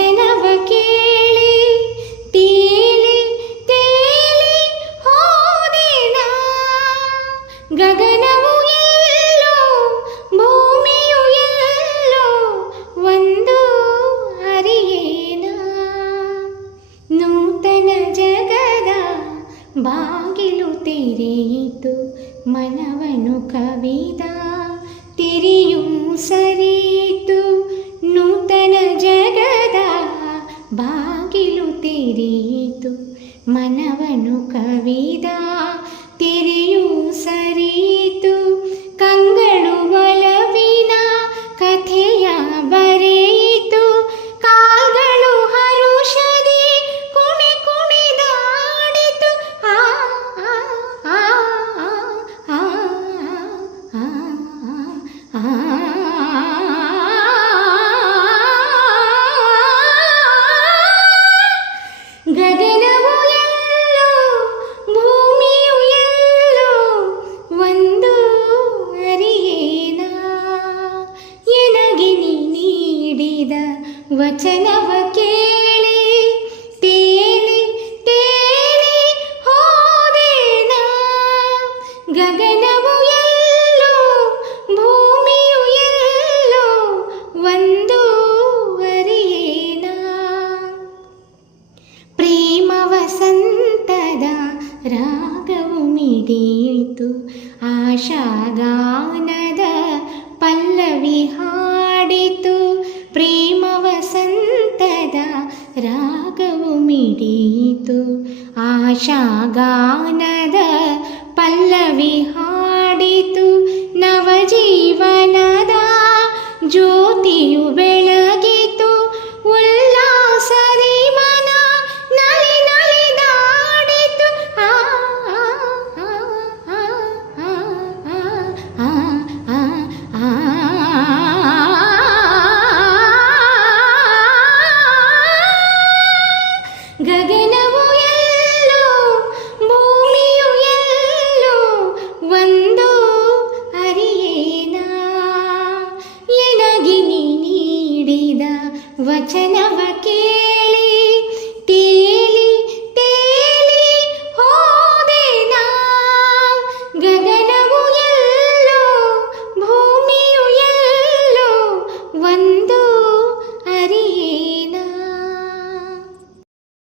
ವಚನವ ಕೇಳಿ ತೇಲಿ ತೇಲಿ ಹೋದೆನಾ. ಗಗನವು ಎಲ್ಲೋ ಭೂಮಿಯು ಎಲ್ಲೋ ಒಂದು ಅರಿಯೇನಾ. ನೂತನ ಜಗದ ಬಾಗಿಲು ತೆರೆಯಿತು, ಮನವನು ಕವಿದ ತಿರಿಯೂ ಸರಿಯಿತು. ನೂತನ ಜಗದ ಬಾಗಿಲು ತೆರೆಯಿತು, ಮನವನು ಕವಿದ ತಿರಿಯೂ ಸರಿಯಿತು. ಕಂಗಳು ಒಲವಿನ ಕಥೆಯ ಬರೆಯಿತು, ಕಾಲ್ಗಳು ಹರುಷದಿ ಕುಣಿ ಕುಣಿದಾಡಿತು. ಆ ಆ ಆ ಆ ಆ ಆ ಗಗನವು ಎಲ್ಲೋ ಭೂಮಿಯು ಎಲ್ಲೋ ಒಂದು ಅರಿಯೇನಾ. ಎನಗೆ ನೀಡಿದ ವಚನವ ಕೇಳಿ ತೇಲಿ ತೇಲಿ ಹೋದೆನಾ. ಗಗನವು ಎಲ್ಲೋ ಭೂಮಿಯು ಎಲ್ಲೋ ಒಂದು ಅರಿಯೇನಾ. ಪ್ರೇಮ ವಸಂತದ ರಾಗವು ಮಿಡಿಯಿತು, ಆಶಾಗಾನದ ಪಲ್ಲವಿ ಹಾಡಿತು. ಪ್ರೇಮ ವಸಂತದ ರಾಗವು ಮಿಡಿಯಿತು, ಆಶಾಗಾನದ ಪಲ್ಲವಿ ಹಾಡಿತು. ನವಜೀವನದ ಜ್ಯೋತಿಯು ಬೆಳಗಿತು, ಉಲ್ಲಾಸದಿ ಮನ ನಲಿ ನಲಿದಾಡಿತು. ಆ ಆ ಆ ಆ ಆ ಆ ಆ ಗಗನವು ಎಲ್ಲೋ ಭೂಮಿಯು ಎಲ್ಲೋ ಒಂದು ಅರಿಯೇನಾ. ಎನಗೆ ನೀಡಿದ ವಚನವ ಕೇಳಿ ತೇಲಿ